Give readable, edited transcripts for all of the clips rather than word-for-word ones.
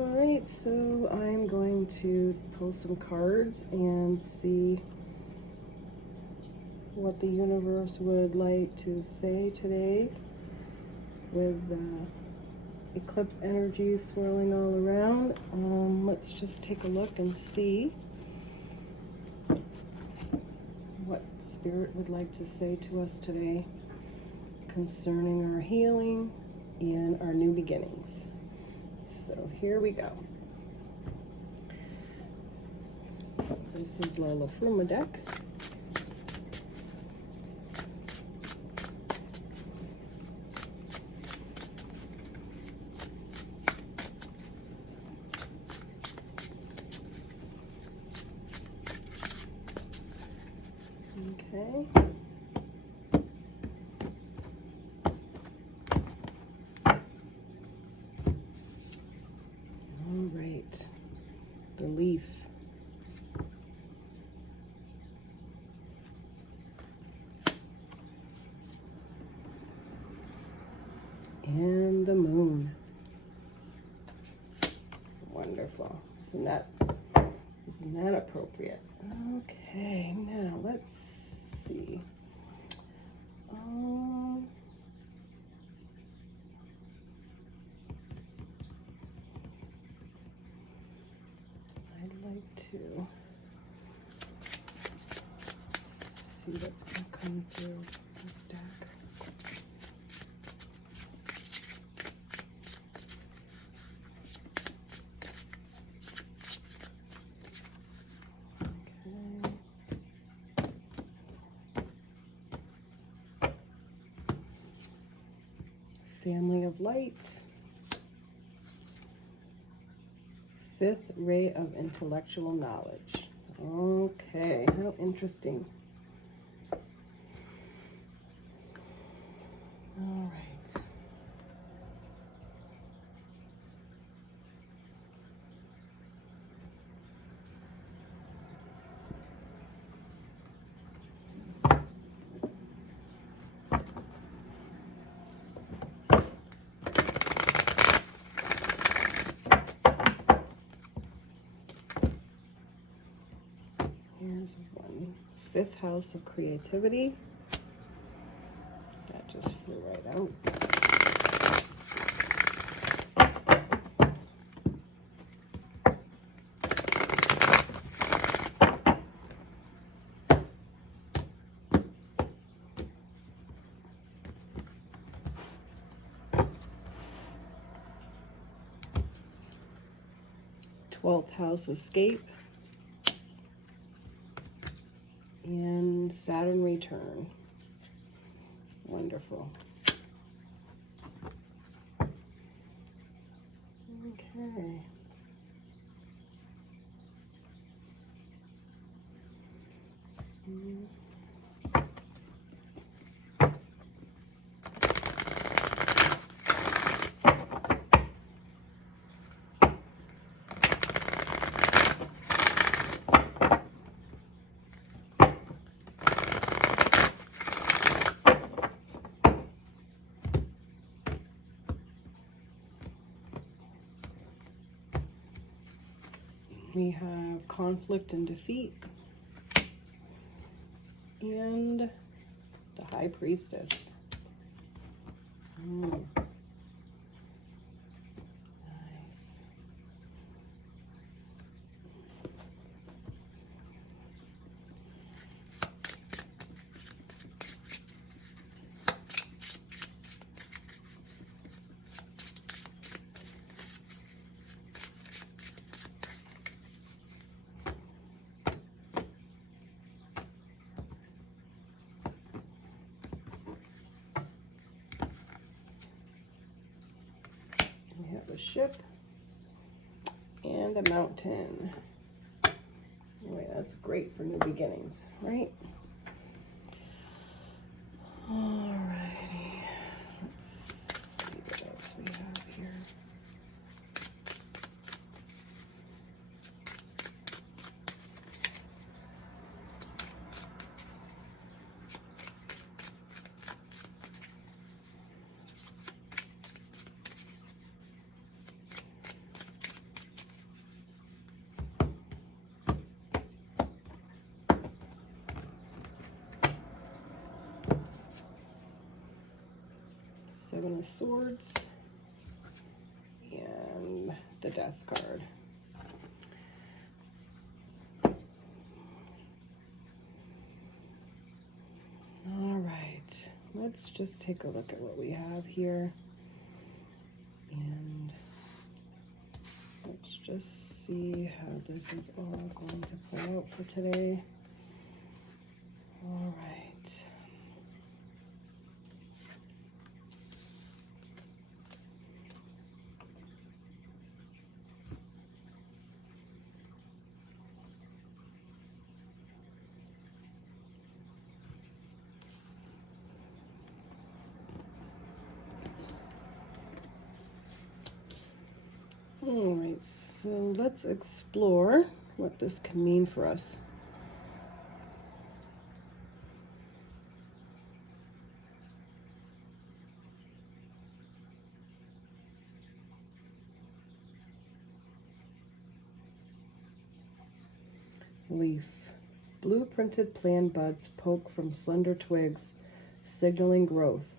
Alright, so I'm going to pull some cards and see what the universe would like to say today with eclipse energy swirling all around. Let's just take a look and see what Spirit would like to say to us today concerning our healing and our new beginnings. So here we go. This is the liffruma deck. Okay. All right. The leaf. And the moon. Wonderful. Isn't that appropriate? Okay, now let's see. I'd like to see what's going to come through this deck. Family of light. Fifth ray of intellectual knowledge. Okay, how interesting. All right. Here's one. Fifth house of creativity. That just flew right out. Twelfth house escape. And Saturn return. Wonderful. Okay. We have conflict and defeat, and the High Priestess. Nice. We have a ship and a mountain. Anyway, that's great for new beginnings, right? Alrighty. Let's see what else we have here. Seven of Swords, and the Death card. All right, let's just take a look at what we have here. And let's just see how this is all going to play out for today. All right. All right, so let's explore what this can mean for us. Leaf. Blueprinted plan buds poke from slender twigs, signaling growth.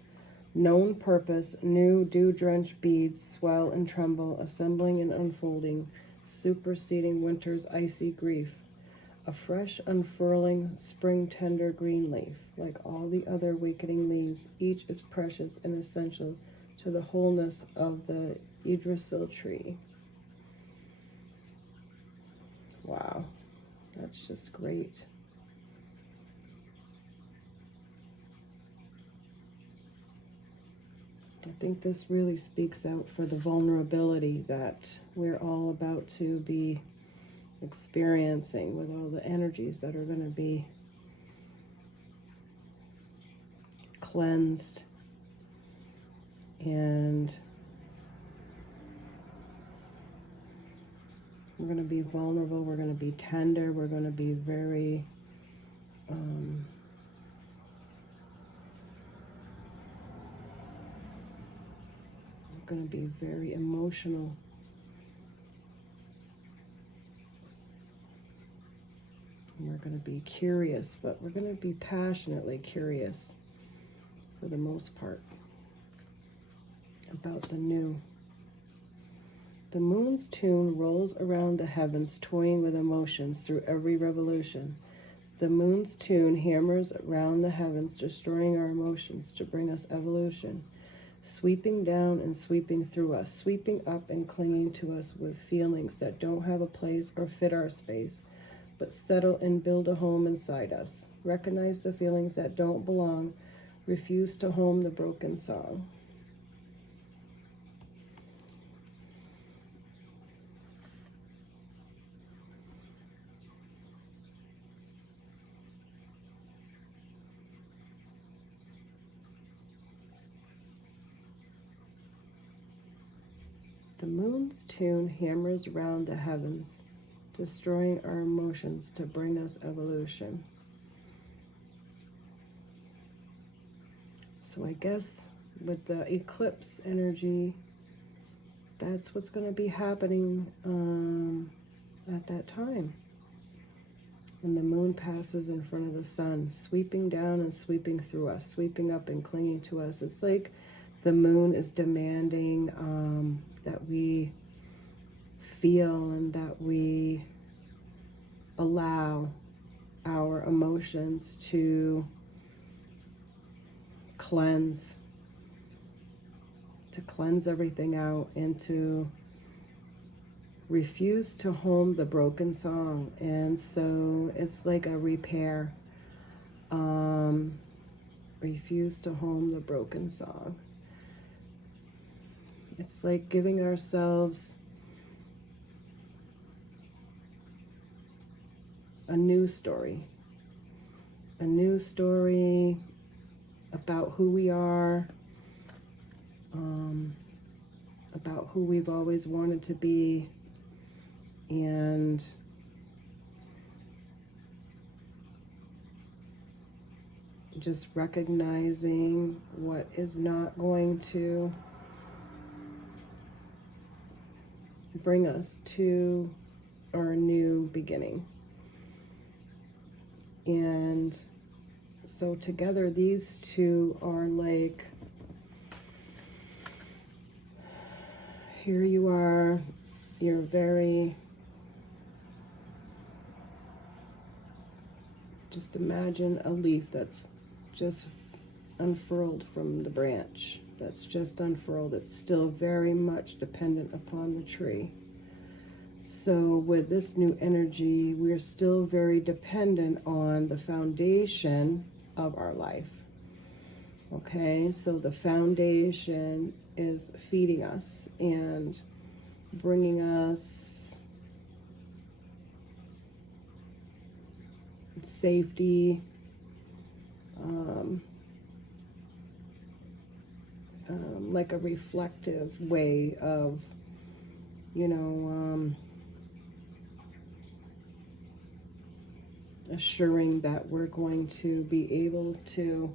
Known purpose, new dew-drenched beads swell and tremble, assembling and unfolding, superseding winter's icy grief. A fresh unfurling, spring-tender green leaf. Like all the other awakening leaves, each is precious and essential to the wholeness of the Yggdrasil tree. Wow, that's just great. I think this really speaks out for the vulnerability that we're all about to be experiencing with all the energies that are going to be cleansed and we're going to be vulnerable, we're going to be tender, we're going to be very going to be very emotional. And we're going to be curious, but we're going to be passionately curious for the most part about the new. The moon's tune rolls around the heavens, toying with emotions through every revolution. The moon's tune hammers around the heavens, destroying our emotions to bring us evolution. Sweeping down and sweeping through us, sweeping up and clinging to us with feelings that don't have a place or fit our space, but settle and build a home inside us. Recognize the feelings that don't belong, refuse to home the broken song. The moon's tune hammers around the heavens, destroying our emotions to bring us evolution. So I guess with the eclipse energy, that's what's going to be happening at that time. When the moon passes in front of the sun, sweeping down and sweeping through us, sweeping up and clinging to us. It's like the moon is demanding that we feel and that we allow our emotions to cleanse everything out and to refuse to home the broken song. And so it's like a repair. Refuse to home the broken song. It's like giving ourselves a new story about who we are, about who we've always wanted to be, and just recognizing what is not going to bring us to our new beginning. And so together these two are like here you are, you're very, just imagine a leaf that's just unfurled from the branch, that's just unfurled. It's still very much dependent upon the tree. So with this new energy, we're still very dependent on the foundation of our life. Okay, so the foundation is feeding us and bringing us safety, like a reflective way of, assuring that we're going to be able to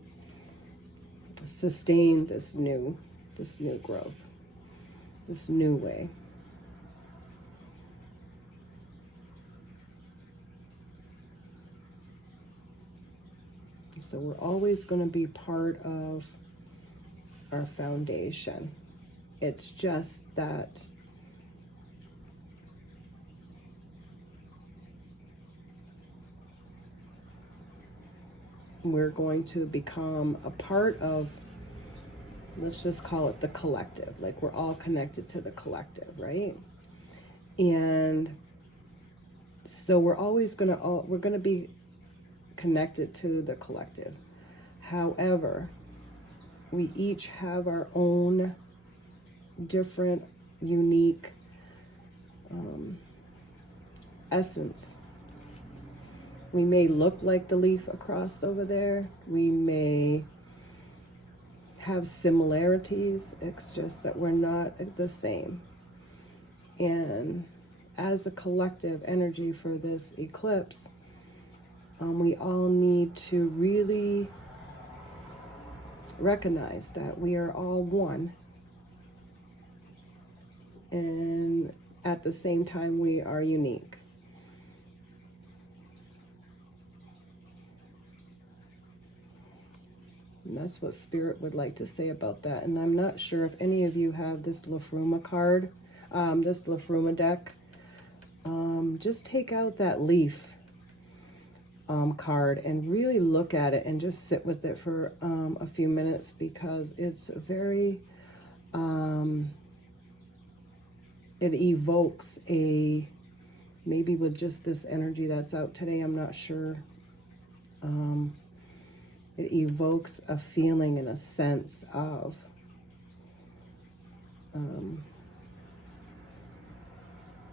sustain this new growth, this new way. So we're always going to be part of our foundation. It's just that we're going to become a part of, let's just call it the collective. Like, we're all connected to the collective, right? And so we're always going to be connected to the collective. However, we each have our own different, unique essence. We may look like the leaf across over there. We may have similarities. It's just that we're not the same. And as a collective energy for this eclipse, we all need to really recognize that we are all one. And at the same time, we are unique. And that's what Spirit would like to say about that. And I'm not sure if any of you have this liffruma card, this liffruma deck. Just take out that leaf card and really look at it and just sit with it for a few minutes, because it's very, it evokes maybe with just this energy that's out today, I'm not sure. It evokes a feeling and a sense of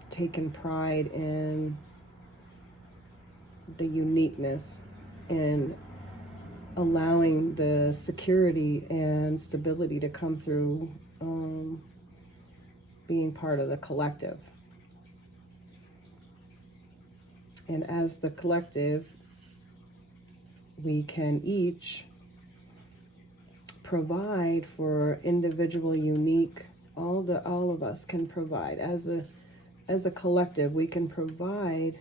taking pride in the uniqueness and allowing the security and stability to come through being part of the collective. And as the collective, we can each provide for individual, unique, all of us can provide. As a collective, we can provide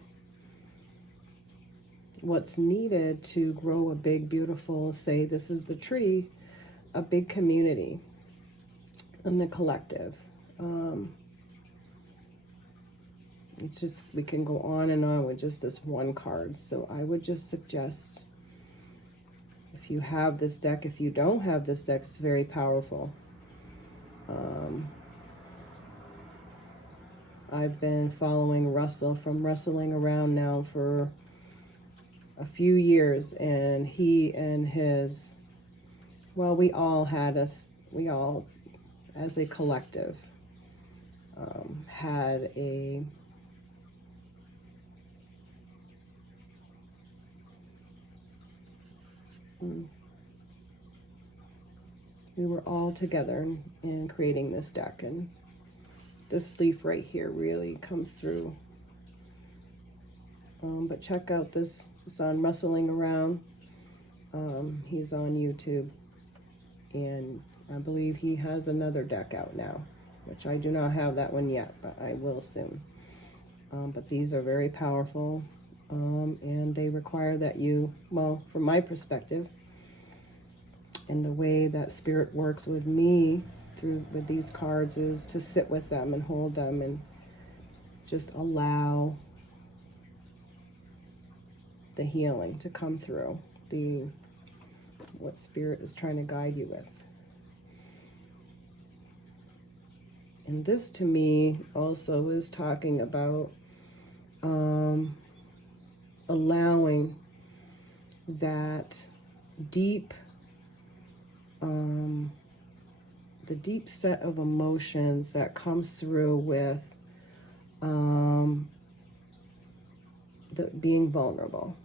what's needed to grow a big, beautiful, say this is the tree, a big community in the collective. It's just, we can go on and on with just this one card. So I would just suggest, if you have this deck, if you don't have this deck, it's very powerful. I've been following Russell from Wrestling Around now for a few years, and he and his, well, we all as a collective had a we were all together in creating this deck, and this leaf right here really comes through. But check out this, it's on Wrestling Around. He's on YouTube, and I believe he has another deck out now, which I do not have that one yet, but I will soon. But these are very powerful, and they require that you, well, from my perspective, and the way that Spirit works with me through with these cards is to sit with them and hold them and just allow the healing to come through, what Spirit is trying to guide you with. And this to me also is talking about allowing that deep, the deep set of emotions that comes through with being vulnerable,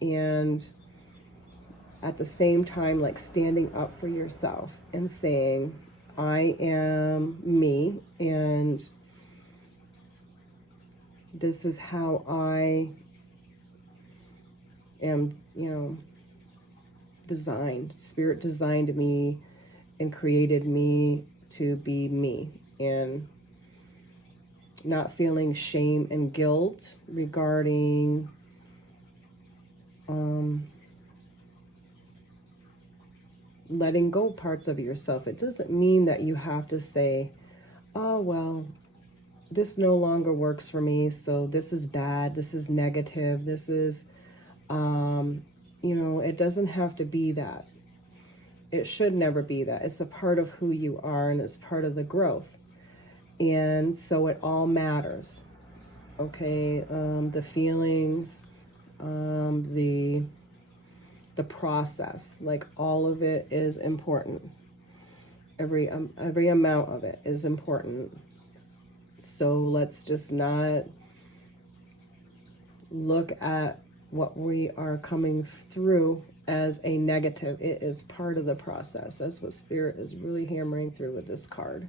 and at the same time, like standing up for yourself and saying, I am me, and this is how I am, designed. Spirit designed me and created me to be me, and not feeling shame and guilt regarding letting go parts of yourself. It doesn't mean that you have to say, oh, well, this no longer works for me, so this is bad, this is negative, this is, it doesn't have to be that. It should never be that. It's a part of who you are, and it's part of the growth. And so it all matters, okay? The feelings, the process, like all of it is important. Every amount of it is important. So let's just not look at what we are coming through as a negative. It is part of the process. That's what Spirit is really hammering through with this card.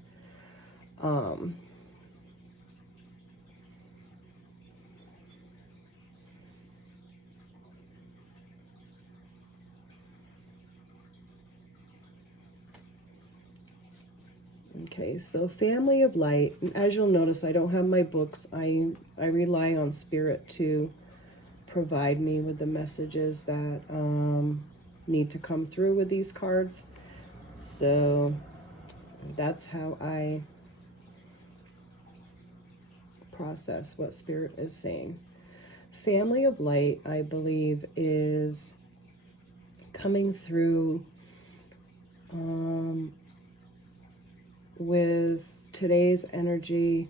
Okay, so Family of Light. As you'll notice, I don't have my books. I rely on Spirit to provide me with the messages that need to come through with these cards. So that's how I process what Spirit is saying. Family of Light, I believe, is coming through with today's energy,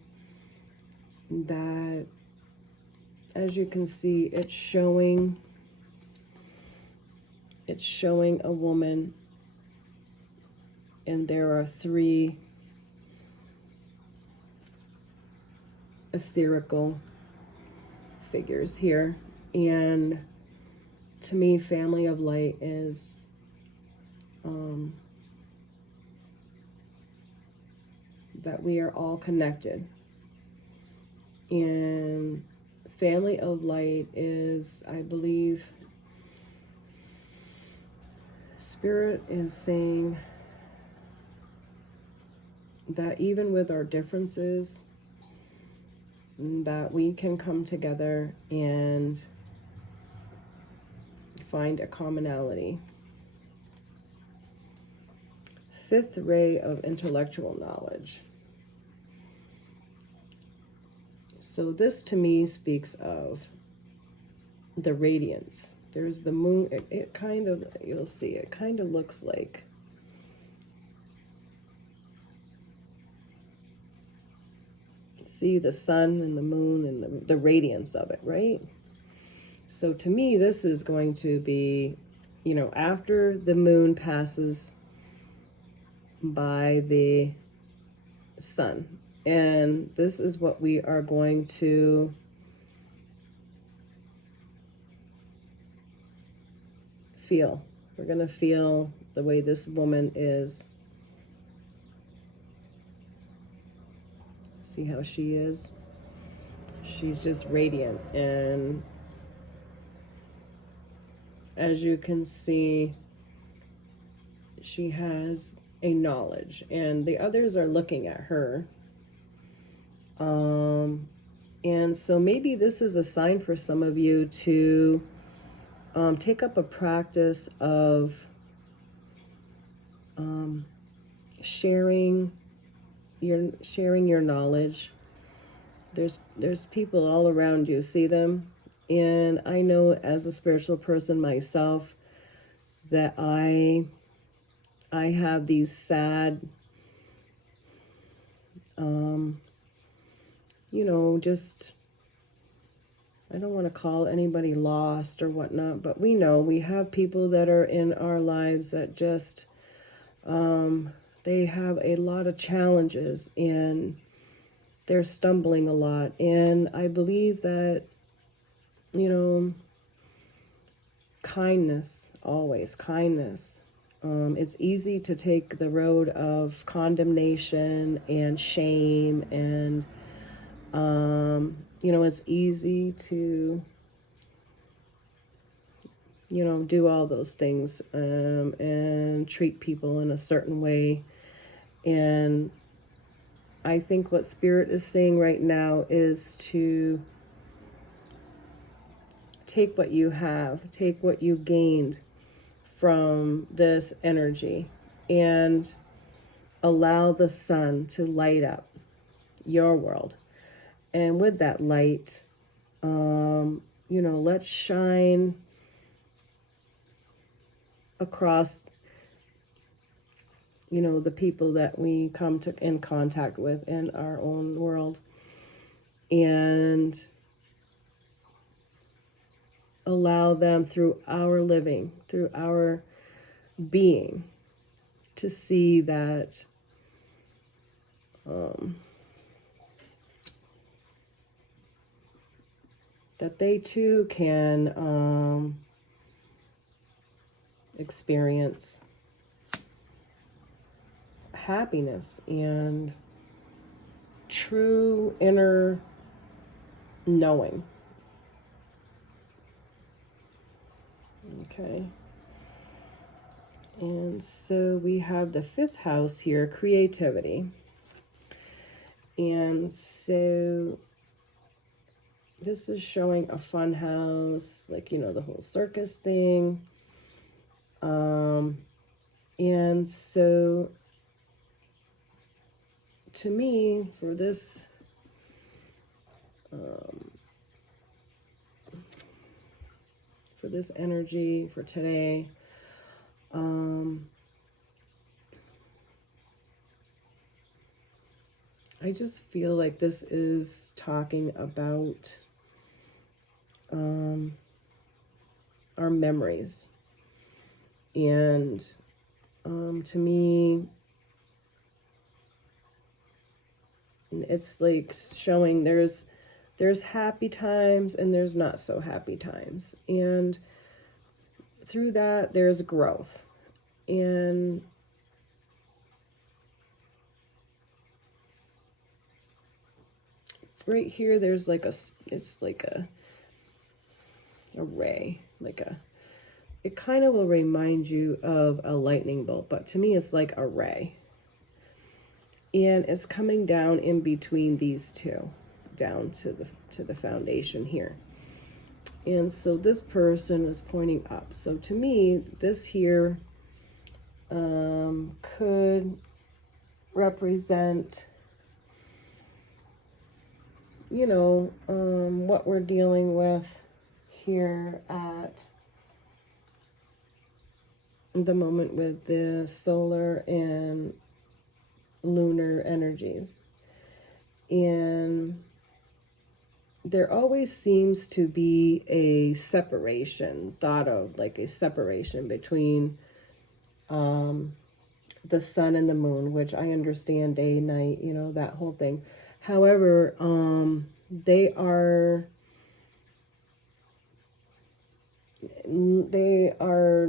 that, as you can see, it's showing a woman, and there are 3 etherical figures here. And to me, Family of Light is that we are all connected. And Family of Light is, I believe, Spirit is saying that even with our differences, that we can come together and find a commonality. 5th ray of intellectual knowledge. So this to me speaks of the radiance. There's the moon. It kind of, you'll see, it kind of looks like see the sun and the moon and the radiance of it, right? So to me, this is going to be, after the moon passes by the sun. And this is what we are going to feel. We're going to feel the way this woman is. See how she is? She's just radiant. And as you can see, she has a knowledge, and the others are looking at her. And so maybe this is a sign for some of you to take up a practice of sharing you're sharing your knowledge. There's people all around you, see them? And I know as a spiritual person myself that I have these sad, just, I don't want to call anybody lost or whatnot, but we know we have people that are in our lives that just, they have a lot of challenges and they're stumbling a lot. And I believe that, kindness, always kindness. It's easy to take the road of condemnation and shame, and it's easy to do all those things, and treat people in a certain way. And I think what Spirit is saying right now is to take what you have, take what you gained from this energy, and allow the sun to light up your world. And with that light, let's shine across, the people that we come in contact with in our own world. And allow them through our living, through our being, to see that that they too can experience happiness and true inner knowing. Okay. And so we have the 5th house here, creativity. And so this is showing a fun house, like, the whole circus thing. And so to me, for this, energy for today, I just feel like this is talking about our memories. And to me, it's like showing there's happy times and there's not so happy times. And through that, there's growth. And right here, there's like it's like a ray, it kind of will remind you of a lightning bolt, but to me it's like a ray. And it's coming down in between these two, down to the foundation here. And so this person is pointing up. So to me, this here could represent, what we're dealing with here at the moment with the solar and lunar energies. And there always seems to be a separation, thought of like a separation between the sun and the moon, which I understand, day, night, that whole thing. However, they are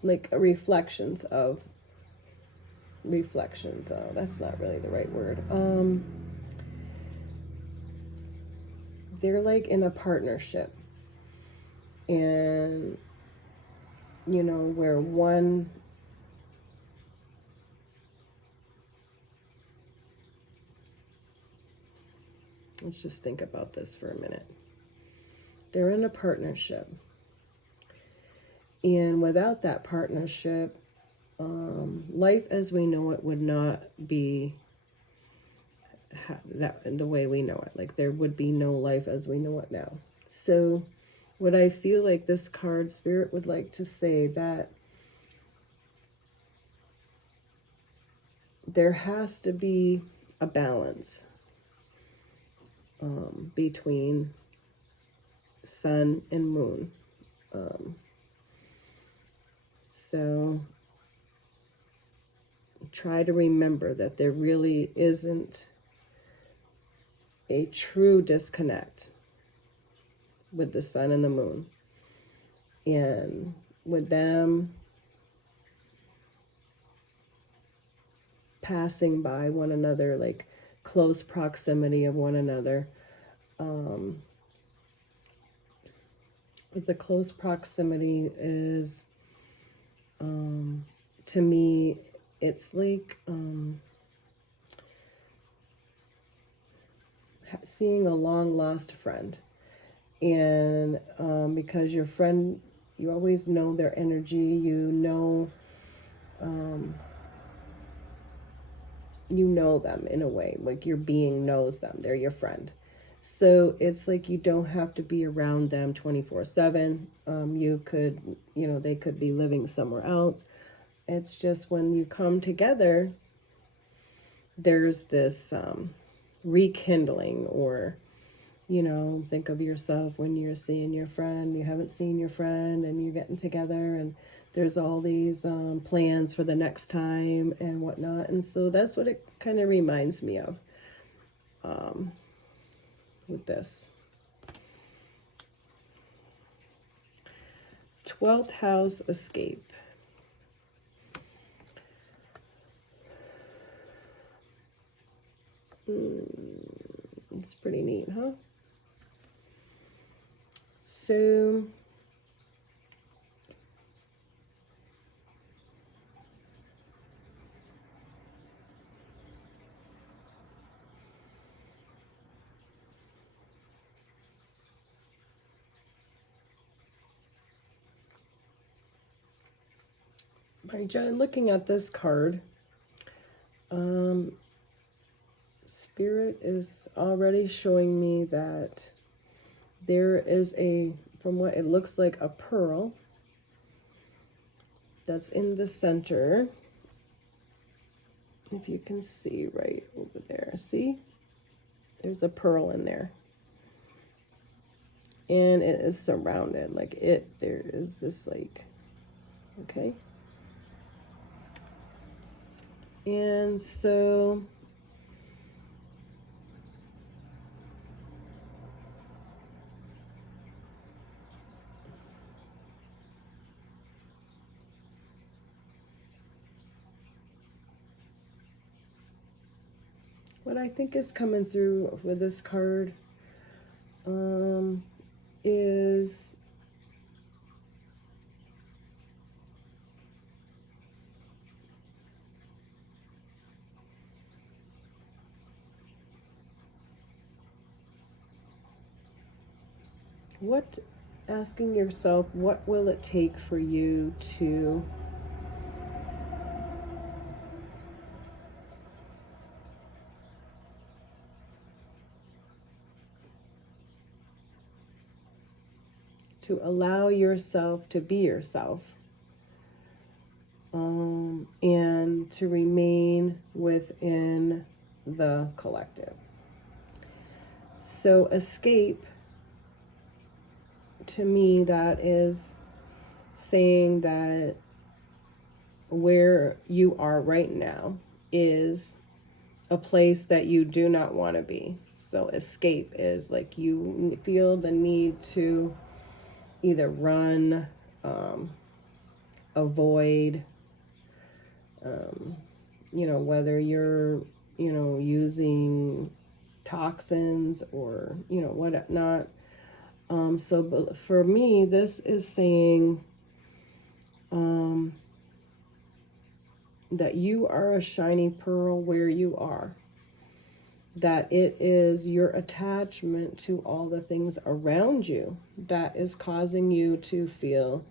like reflections of reflections. Oh, that's not really the right word. They're like in a partnership, and where one let's just think about this for a minute. They're in a partnership, And without that partnership, life as we know it would not be that the way we know it. Like there would be no life as we know it now. So what I feel like this card spirit would like to say that there has to be a balance between sun and moon. So try to remember that there really isn't a true disconnect with the sun and the moon. And with them passing by one another, like close proximity of one another, the close proximity is, to me, it's like seeing a long lost friend. And because your friend, you always know their energy, you know them in a way, like your being knows them, they're your friend. So it's like you don't have to be around them 24/7. You could, they could be living somewhere else. It's just when you come together, there's this rekindling, or, think of yourself when you're seeing your friend, you haven't seen your friend, and you're getting together, and there's all these plans for the next time and whatnot. And so that's what it kind of reminds me of with this. 12th house, escape. It's pretty neat, huh? So by looking at this card, Spirit is already showing me that there is from what it looks like, a pearl that's in the center. If you can see right over there, see? There's a pearl in there. And it is surrounded, there is this okay? And so what I think is coming through with this card is asking yourself, what will it take for you to allow yourself to be yourself, and to remain within the collective. So escape, to me, that is saying that where you are right now is a place that you do not want to be. So escape is like you feel the need to either run, avoid, whether you're, using toxins or, whatnot. So for me, this is saying that you are a shiny pearl where you are. That it is your attachment to all the things around you that is causing you to feel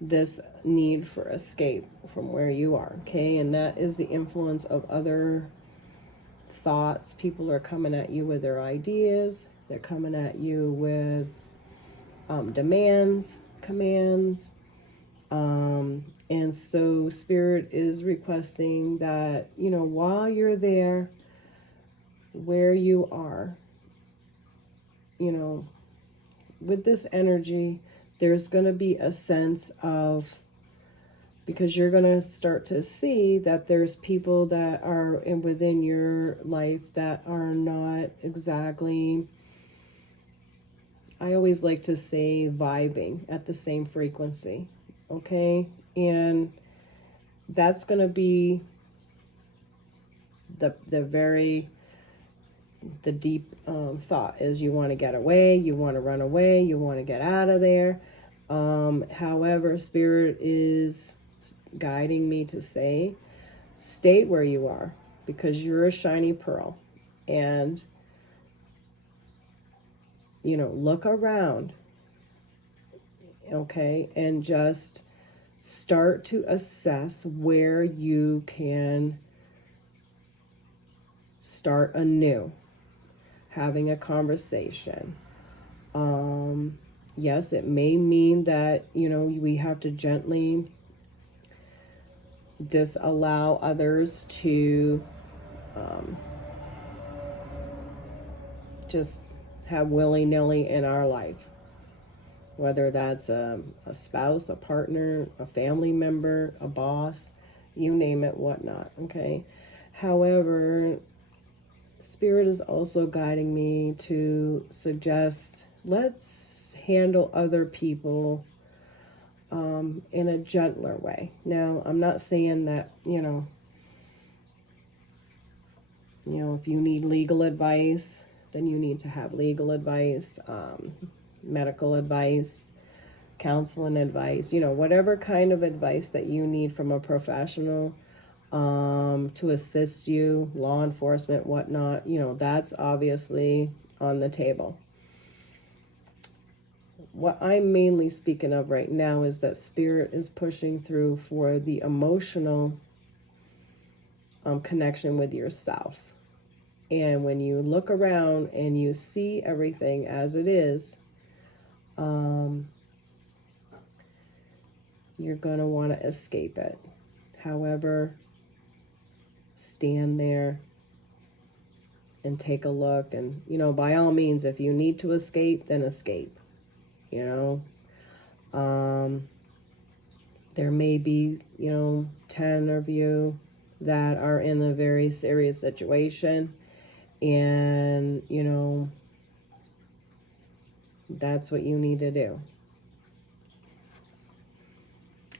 this need for escape from where you are, okay? And that is the influence of other thoughts. People are coming at you with their ideas. They're coming at you with demands, commands. And so Spirit is requesting that, while you're there, where you are, with this energy, there's going to be a sense of, because you're going to start to see that there's people that are within your life that are not exactly, I always like to say, vibing at the same frequency, okay? And that's going to be the deep thought is you want to get away, you want to run away, you want to get out of there. However, Spirit is guiding me to say, stay where you are, because you're a shiny pearl. And, look around, okay? And just start to assess where you can start anew, having a conversation. Yes, it may mean that, we have to gently disallow others to just have willy-nilly in our life, whether that's a spouse, a partner, a family member, a boss, you name it, whatnot, okay? However, Spirit is also guiding me to suggest, let's handle other people in a gentler way. Now, I'm not saying that, if you need legal advice, then you need to have legal advice, medical advice, counseling advice, whatever kind of advice that you need from a professional to assist you, law enforcement, whatnot, that's obviously on the table. What I'm mainly speaking of right now is that Spirit is pushing through for the emotional connection with yourself. And when you look around and you see everything as it is, you're going to want to escape it. However, stand there and take a look. And, by all means, if you need to escape, then escape. There may be, 10 of you that are in a very serious situation. And, that's what you need to do.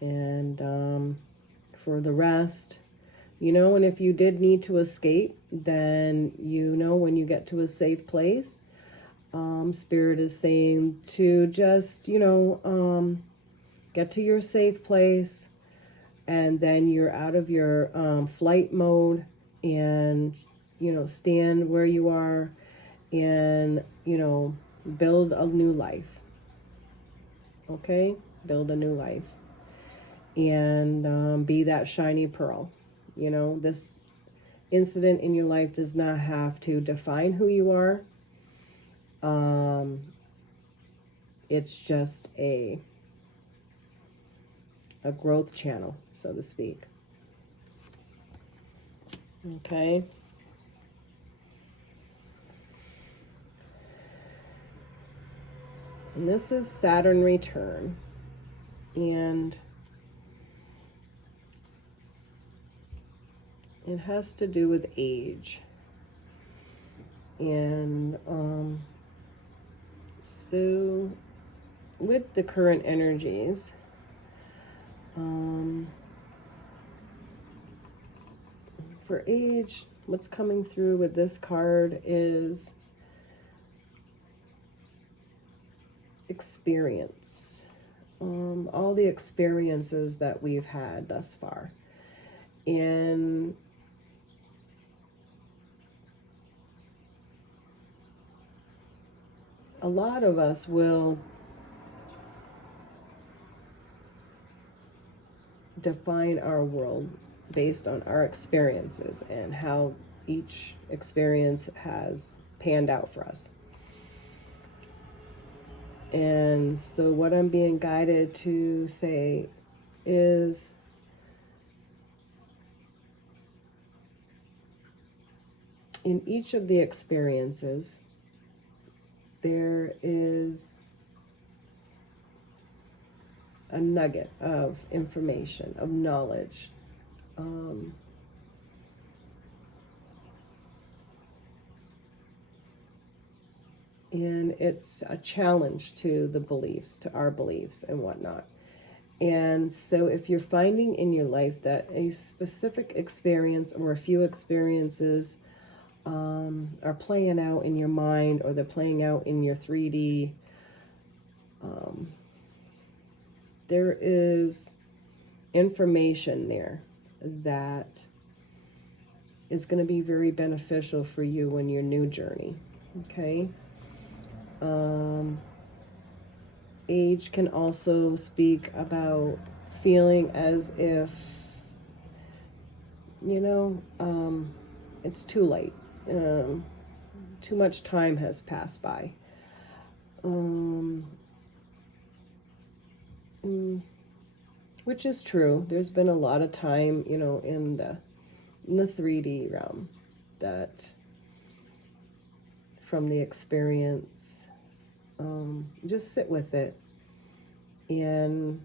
And for the rest, and if you did need to escape, then, when you get to a safe place, Spirit is saying to just, get to your safe place, and then you're out of your flight mode, and, stand where you are and, build a new life. Okay? Build a new life. And be that shiny pearl. This incident in your life does not have to define who you are. It's just a growth channel, so to speak. Okay? And this is Saturn return. And it has to do with age. And so with the current energies, for age, what's coming through with this card is experience. All the experiences that we've had thus far. And a lot of us will define our world based on our experiences and how each experience has panned out for us. And so what I'm being guided to say is, in each of the experiences, there is a nugget of information, of knowledge. And it's a challenge to the beliefs, to our beliefs and whatnot. And so if you're finding in your life that a specific experience or a few experiences are playing out in your mind, or they're playing out in your 3D, there is information there that is going to be very beneficial for you in your new journey. Okay. Age can also speak about feeling as if, it's too late. Too much time has passed by. Which is true. There's been a lot of time, in the 3D realm, that from the experience, just sit with it and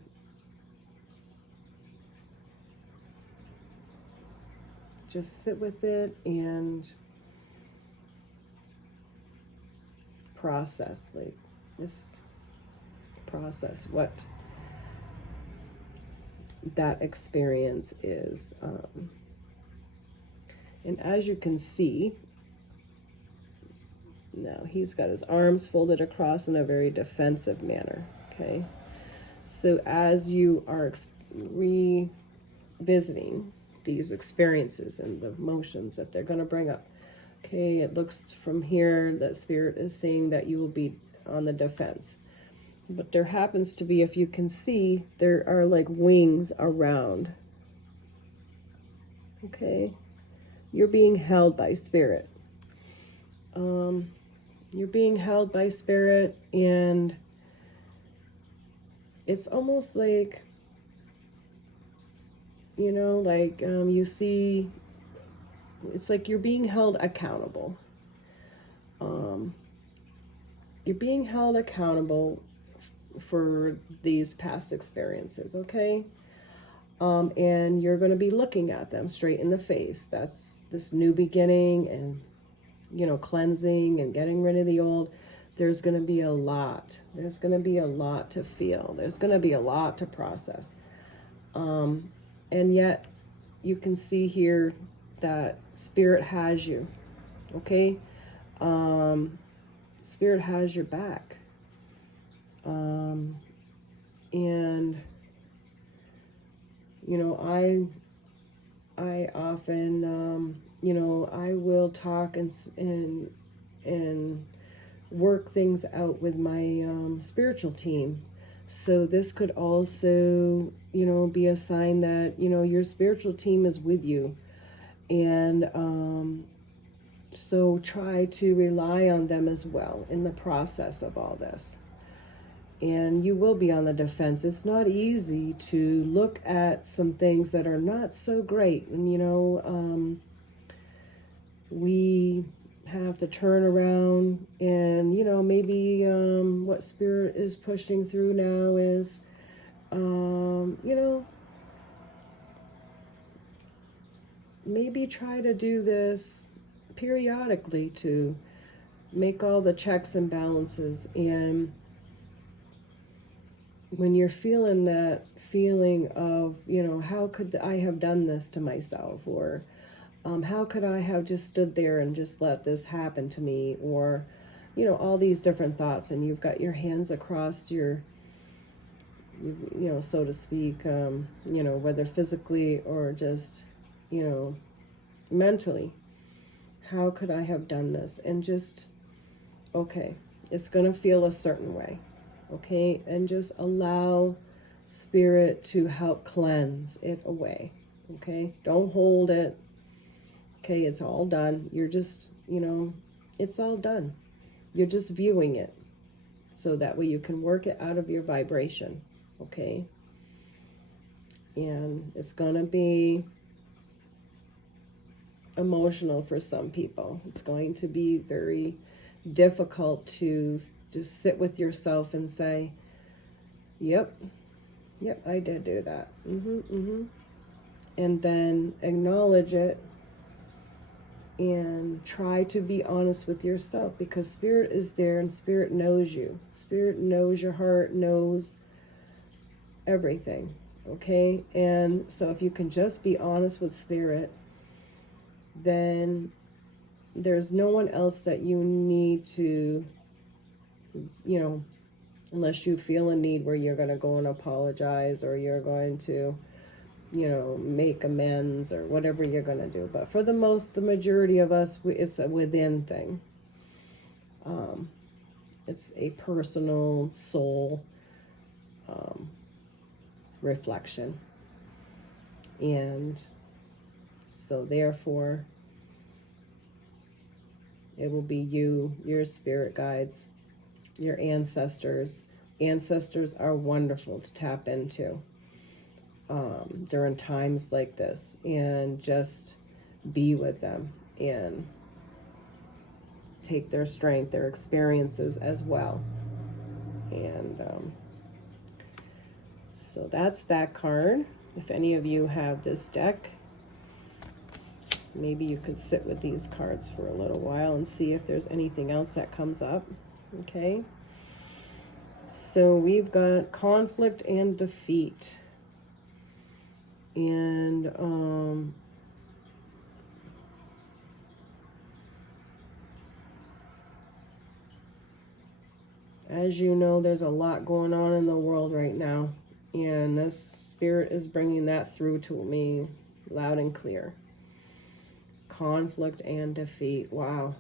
process, just process what that experience is. And as you can see, now he's got his arms folded across in a very defensive manner, okay? So as you are revisiting these experiences and the emotions that they're going to bring up, okay, it looks from here that Spirit is saying that you will be on the defense. But there happens to be, if you can see, there are like wings around. Okay? You're being held by Spirit. You're being held by Spirit, and it's almost like, you see, it's like you're being held accountable. You're being held accountable for these past experiences, okay? And you're going to be looking at them straight in the face. That's this new beginning, and cleansing and getting rid of the old. There's going to be a lot. There's going to be a lot to feel. There's going to be a lot to process. And yet you can see here that Spirit has you, okay? Spirit has your back. And I often, I will talk and work things out with my spiritual team. So this could also, be a sign that, your spiritual team is with you. And so try to rely on them as well in the process of all this. And you will be on the defense. It's not easy to look at some things that are not so great. And, we have to turn around and, maybe what Spirit is pushing through now is, maybe try to do this periodically to make all the checks and balances. And when you're feeling that feeling of, how could I have done this to myself? Or how could I have just stood there and just let this happen to me? Or, all these different thoughts, and you've got your hands across your, so to speak, whether physically or just, mentally. How could I have done this? And just, okay, it's going to feel a certain way. Okay, and just allow Spirit to help cleanse it away. Okay? Don't hold it. Okay, it's all done. You're just, it's all done. You're just viewing it. So that way you can work it out of your vibration. Okay? And it's going to be emotional for some people. It's going to be very difficult to just sit with yourself and say, yep, I did do that. And then acknowledge it and try to be honest with yourself, because Spirit is there and Spirit knows you. Spirit knows your heart, knows everything. Okay? And so if you can just be honest with Spirit, then there's no one else that you need to, unless you feel a need where you're going to go and apologize, or you're going to, make amends, or whatever you're going to do. But for the majority of us, it's a within thing. It's a personal soul reflection. And so therefore, it will be you, your spirit guides, your ancestors. Ancestors are wonderful to tap into during times like this, and just be with them and take their strength, their experiences as well. And so that's that card. If any of you have this deck, maybe you could sit with these cards for a little while and see if there's anything else that comes up. Okay. So we've got conflict and defeat. And as you know, there's a lot going on in the world right now. And this Spirit is bringing that through to me loud and clear. Conflict and defeat. Wow.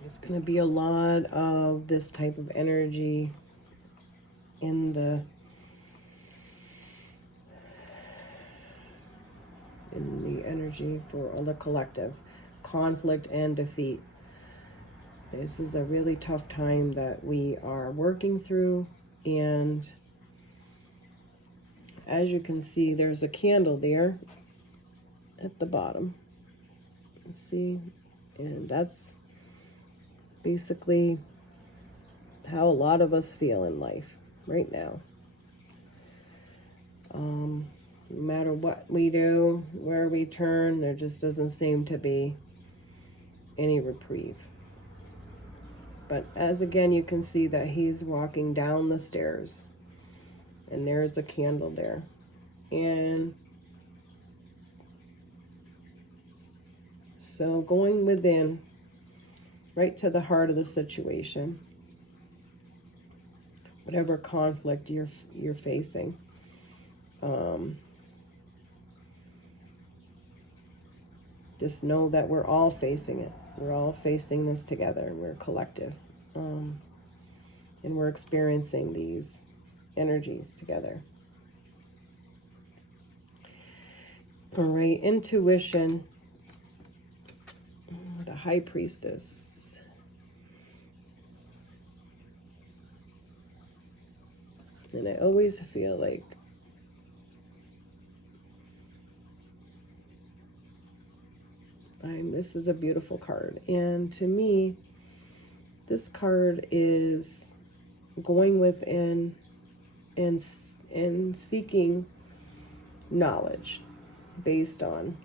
There's going to be a lot of this type of energy in the energy for all the collective. Conflict and defeat. This is a really tough time that we are working through, and as you can see, there's a candle there at the bottom. Let's see, and that's basically how a lot of us feel in life right now. No matter what we do, where we turn, there just doesn't seem to be any reprieve. But as again, you can see that he's walking down the stairs, and there's the candle there. And so going within, right to the heart of the situation, whatever conflict you're facing. Just know that we're all facing it. We're all facing this together. We're collective. And we're experiencing these energies together. All right, intuition. The High Priestess. And I always feel like this is a beautiful card. And to me, this card is going within and seeking knowledge based on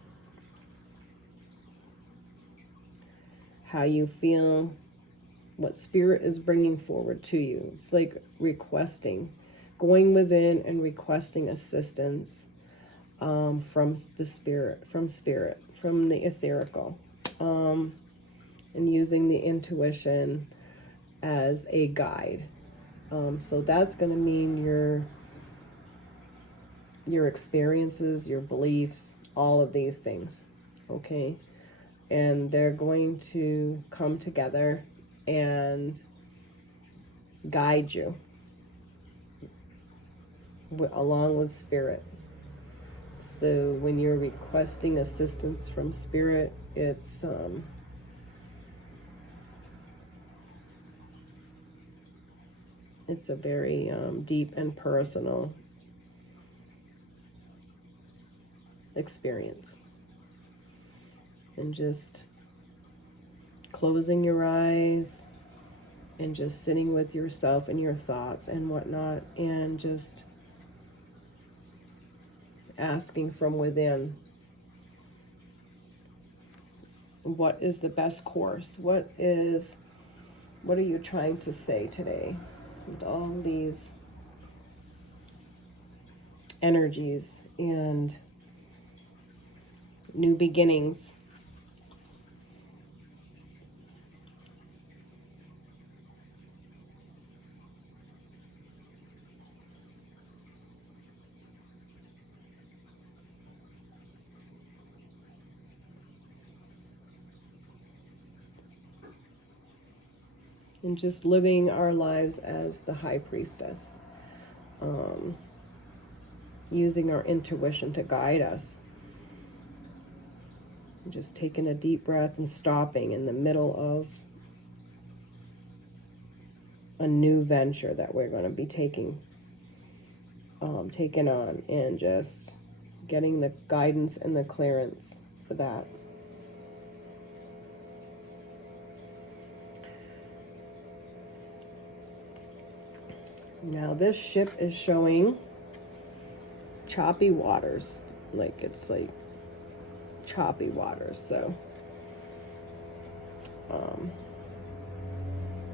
how you feel, what Spirit is bringing forward to you. It's like requesting, going within and requesting assistance from the Spirit, from the etherical, and using the intuition as a guide. So that's going to mean your experiences, your beliefs, all of these things. Okay. and they're going to come together and guide you along with spirit. So when you're requesting assistance from spirit, it's a very deep and personal experience. And just closing your eyes and just sitting with yourself and your thoughts and whatnot, and just asking from within, what is the best course? What are you trying to say today with all these energies and new beginnings? And just living our lives as the high priestess, using our intuition to guide us. Just taking a deep breath and stopping in the middle of a new venture that we're going to be taking on, and just getting the guidance and the clearance for that. Now this ship is showing choppy waters, it's like choppy waters. So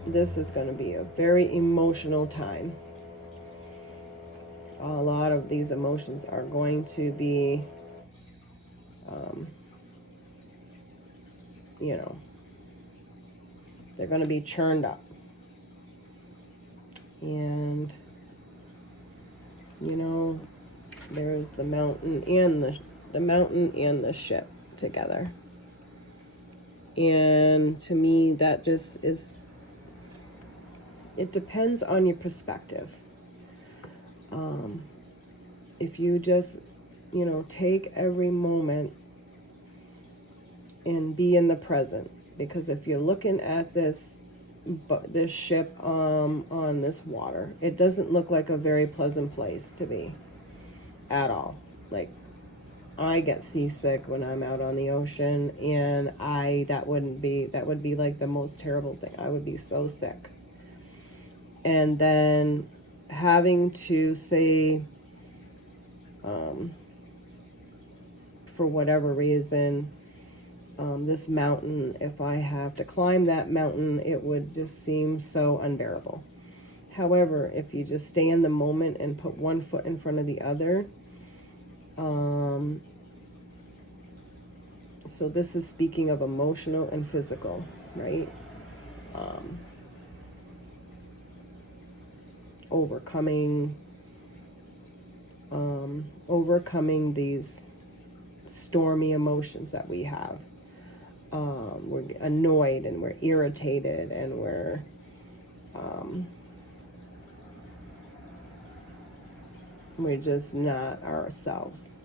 this is going to be a very emotional time. A lot of these emotions are going to be they're going to be churned up. And there's the mountain and the ship together. And to me, that just is, it depends on your perspective. If you just take every moment and be in the present, because if you're looking at this ship on this water, it doesn't look like a very pleasant place to be at all. Like, I get seasick when I'm out on the ocean, and that would be like the most terrible thing. I would be so sick. And then having to say, for whatever reason, this mountain, if I have to climb that mountain, it would just seem so unbearable. However, if you just stay in the moment and put one foot in front of the other, so this is speaking of emotional and physical, right? Overcoming these stormy emotions that we have. We're annoyed and we're irritated and we're just not ourselves.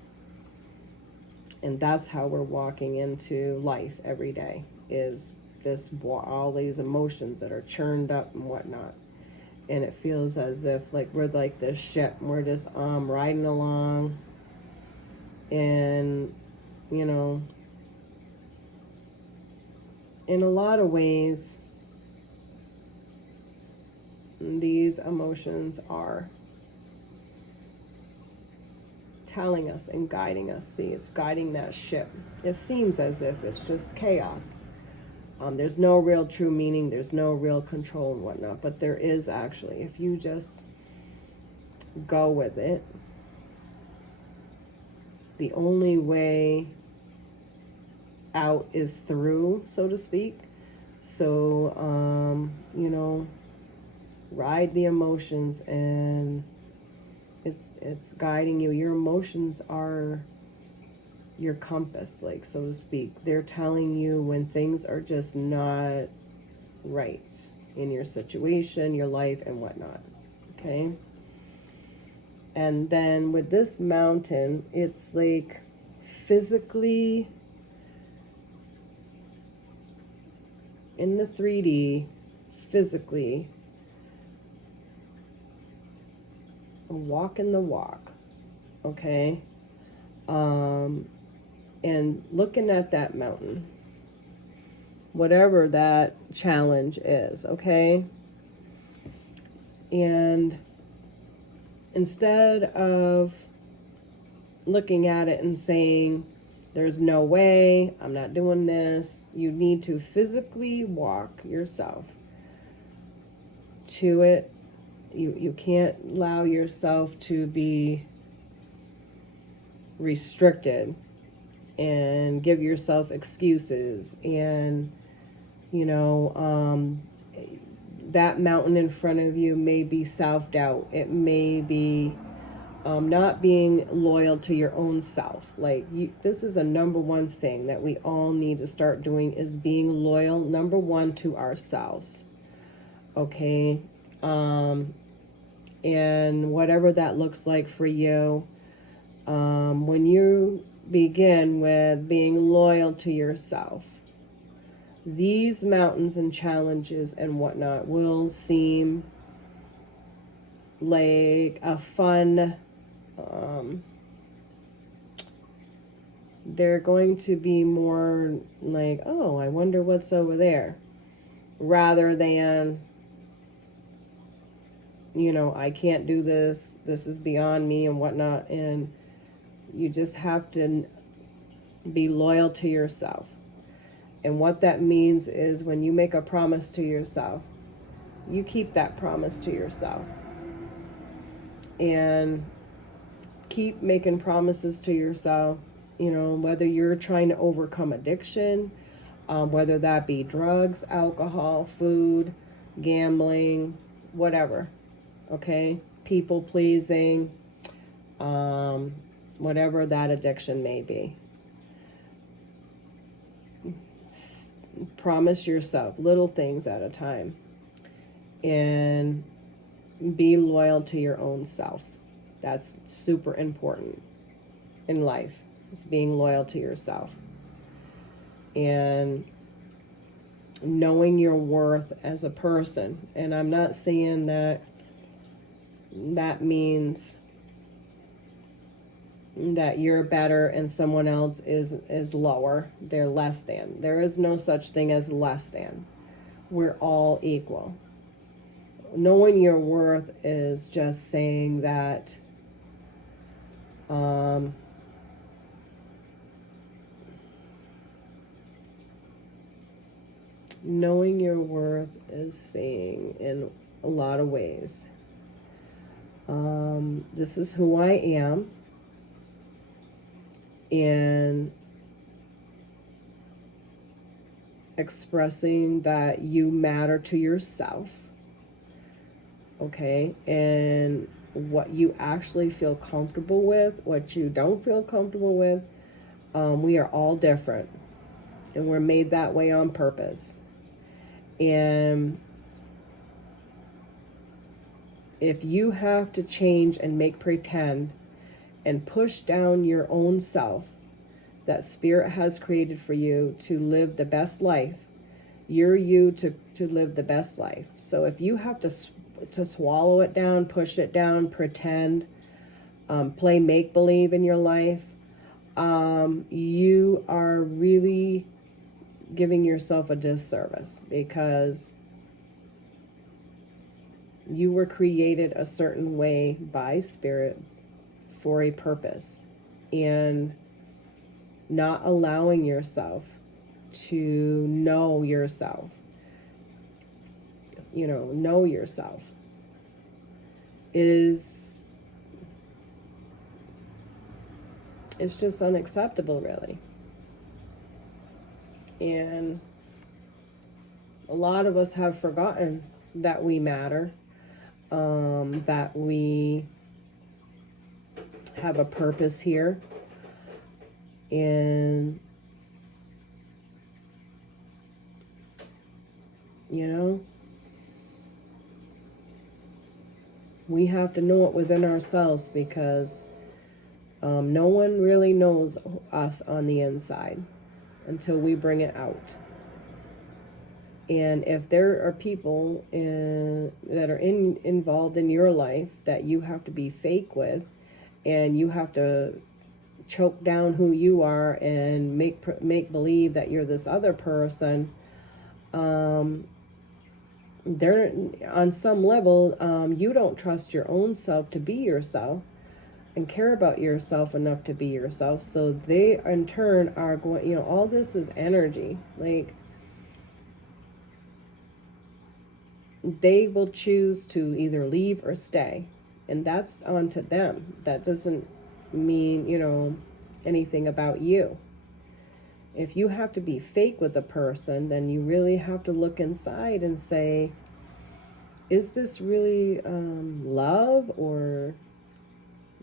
And that's how we're walking into life every day, is all these emotions that are churned up and whatnot. And it feels as if we're like this ship, and we're just riding along, and in a lot of ways, these emotions are telling us and guiding us. See, it's guiding that ship. It seems as if it's just chaos. There's no real true meaning. There's no real control and whatnot. But there is actually, if you just go with it. The only way out is through, so to speak. So, ride the emotions, and it's guiding you. Your emotions are your compass, like, so to speak. They're telling you when things are just not right in your situation, your life, and whatnot. Okay? And then with this mountain, it's like physically in the 3D, physically walking the walk. Okay? And looking at that mountain, whatever that challenge is, okay? And instead of looking at it and saying, there's no way, I'm not doing this, you need to physically walk yourself to it. You can't allow yourself to be restricted and give yourself excuses. And, you know, that mountain in front of you may be self-doubt. It may be not being loyal to your own self. Like, this is a number one thing that we all need to start doing, is being loyal, number one, to ourselves. Okay? And whatever that looks like for you, when you begin with being loyal to yourself, these mountains and challenges and whatnot will seem like a fun, they're going to be more like, oh, I wonder what's over there, rather than, you know, I can't do this, this is beyond me and whatnot. And you just have to be loyal to yourself. And what that means is, when you make a promise to yourself, you keep that promise to yourself. And keep making promises to yourself, you know, whether you're trying to overcome addiction, whether that be drugs, alcohol, food, gambling, whatever, okay? People pleasing, whatever that addiction may be. Promise yourself little things at a time, and be loyal to your own self. That's super important in life, is being loyal to yourself. And knowing your worth as a person. And I'm not saying that that means that you're better and someone else is lower, they're less than. There is no such thing as less than. We're all equal. Knowing your worth is just saying that knowing your worth is saying, in a lot of ways, this is who I am, and expressing that you matter to yourself, okay, and what you actually feel comfortable with, what you don't feel comfortable with. We are all different, and we're made that way on purpose. And if you have to change and make pretend and push down your own self that Spirit has created for you to live the best life, you're you to live the best life. So if you have to swallow it down, push it down, pretend, play make-believe in your life, you are really giving yourself a disservice, because you were created a certain way by Spirit for a purpose. And not allowing yourself to know yourself, know yourself, it's just unacceptable, really. And a lot of us have forgotten that we matter, that we have a purpose here. And, you know, we have to know it within ourselves, because no one really knows us on the inside until we bring it out. And if there are people that are involved in your life that you have to be fake with, and you have to choke down who you are and make believe that you're this other person, they're on some level, you don't trust your own self to be yourself and care about yourself enough to be yourself. So they in turn are going, you know, all this is energy. Like, they will choose to either leave or stay, and that's on to them. That doesn't mean, you know, anything about you. If you have to be fake with a person, then you really have to look inside and say, is this really love, or,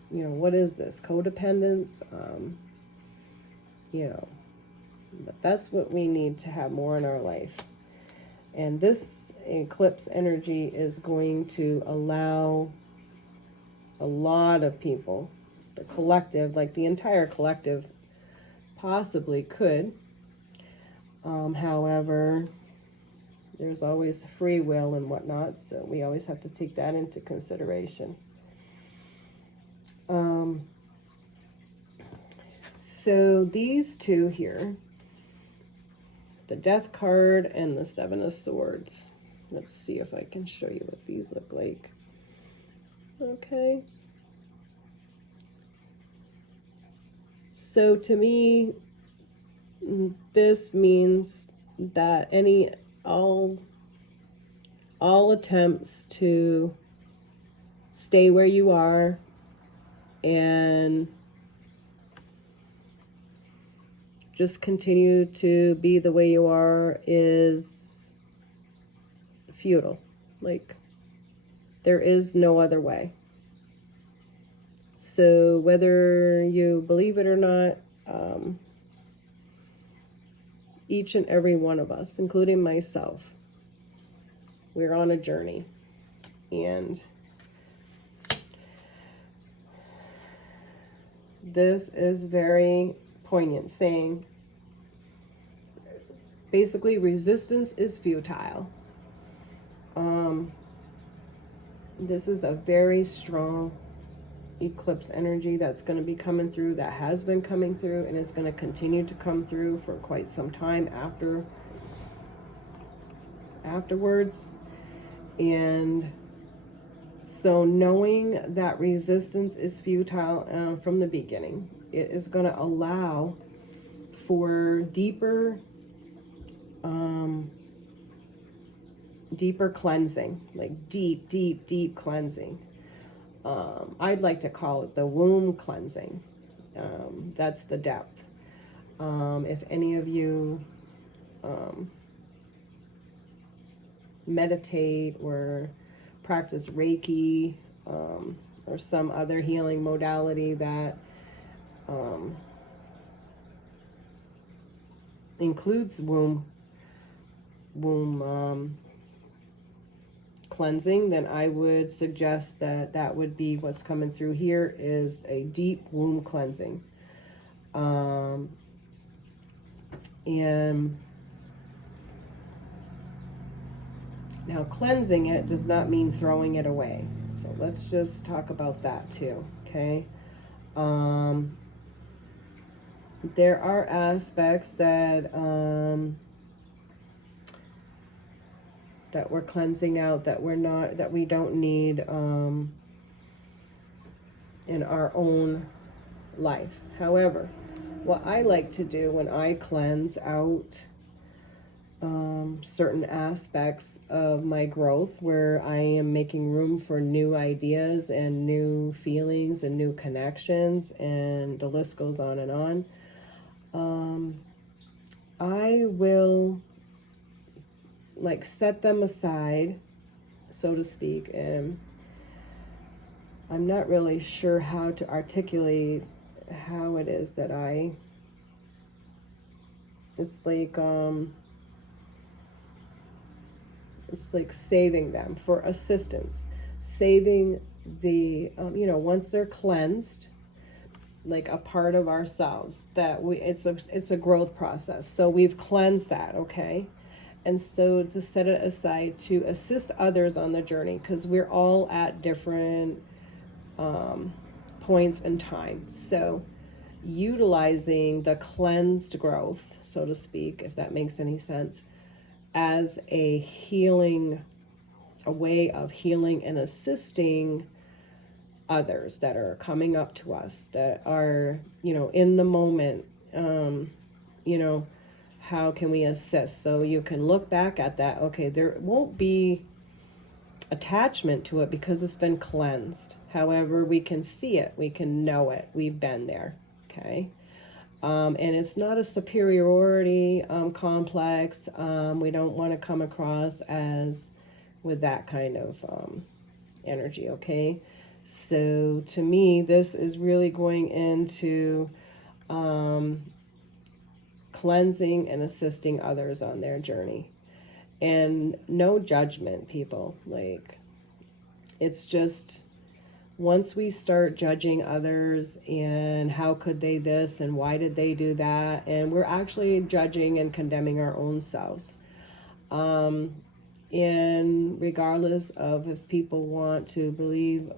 you know, what is this? Codependence? You know, but that's what we need to have more in our life. And this eclipse energy is going to allow a lot of people, the collective, like the entire collective, possibly could. However, there's always free will and whatnot, so we always have to take that into consideration. So these two here, the Death card and the Seven of Swords. Let's see if I can show you what these look like. Okay. So to me, this means that all attempts to stay where you are and just continue to be the way you are is futile. Like, there is no other way. So whether you believe it or not, each and every one of us, including myself, we're on a journey. And this is very poignant, saying basically resistance is futile. This is a very strong eclipse energy that's going to be coming through, that has been coming through, and is going to continue to come through for quite some time afterwards. And so knowing that resistance is futile from the beginning, it is going to allow for deeper cleansing, like deep cleansing. I'd like to call it the womb cleansing. That's the depth. If any of you meditate or practice Reiki, or some other healing modality that includes womb cleansing, then I would suggest that would be what's coming through here, is a deep womb cleansing. And now cleansing it does not mean throwing it away. So let's just talk about that too, okay? There are aspects that that we're cleansing out, that we don't need in our own life. However, what I like to do when I cleanse out certain aspects of my growth, where I am making room for new ideas and new feelings and new connections, and the list goes on and on, I will like set them aside, so to speak. And I'm not really sure how to articulate how it is that I It's like saving them for assistance, saving the once they're cleansed, like a part of ourselves that it's a growth process. So we've cleansed that, okay? And so to set it aside to assist others on the journey, because we're all at different points in time. So utilizing the cleansed growth, so to speak, if that makes any sense, as a way of healing and assisting others that are coming up to us, that are, in the moment, how can we assist? So you can look back at that. Okay, there won't be attachment to it because it's been cleansed. However, we can see it, we can know it, we've been there, okay? And it's not a superiority complex. We don't want to come across as with that kind of energy, okay? So to me, this is really going into cleansing and assisting others on their journey. And no judgment, people. Like, it's just, once we start judging others and how could they this and why did they do that, and we're actually judging and condemning our own selves. And regardless of if people want to believe,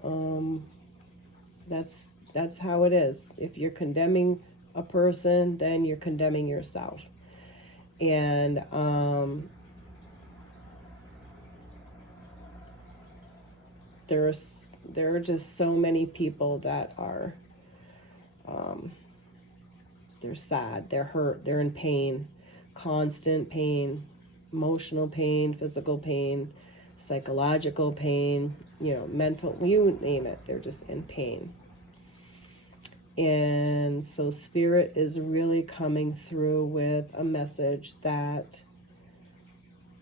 that's how it is. If you're condemning a person, then you're condemning yourself. And there are just so many people that are they're sad, they're hurt, they're in pain, constant pain, emotional pain, physical pain, psychological pain, mental, you name it, they're just in pain. And so Spirit is really coming through with a message that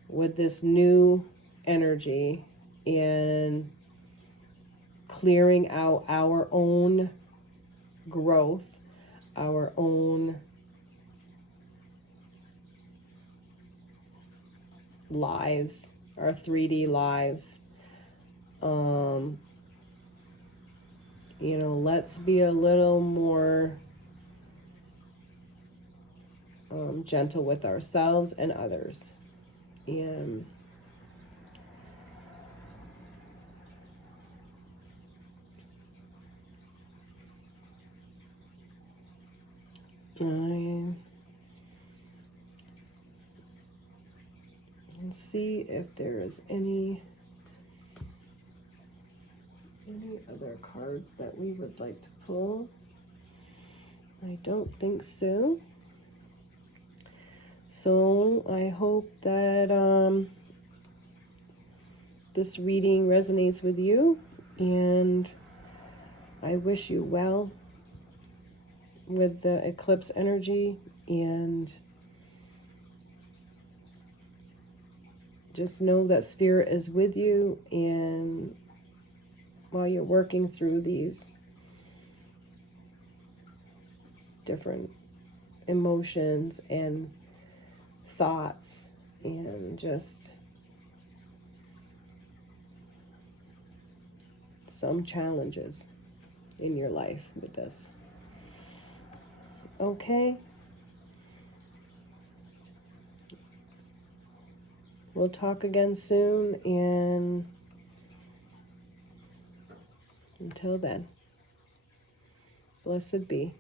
with this new energy and clearing out our own growth, our own lives, our 3D lives, let's be a little more gentle with ourselves and others. And let's see if there is any other cards that we would like to pull. I don't think so. So I hope that this reading resonates with you, and I wish you well with the eclipse energy, and just know that Spirit is with you, and while you're working through these different emotions and thoughts and just some challenges in your life with this. Okay? We'll talk again soon, and until then, blessed be.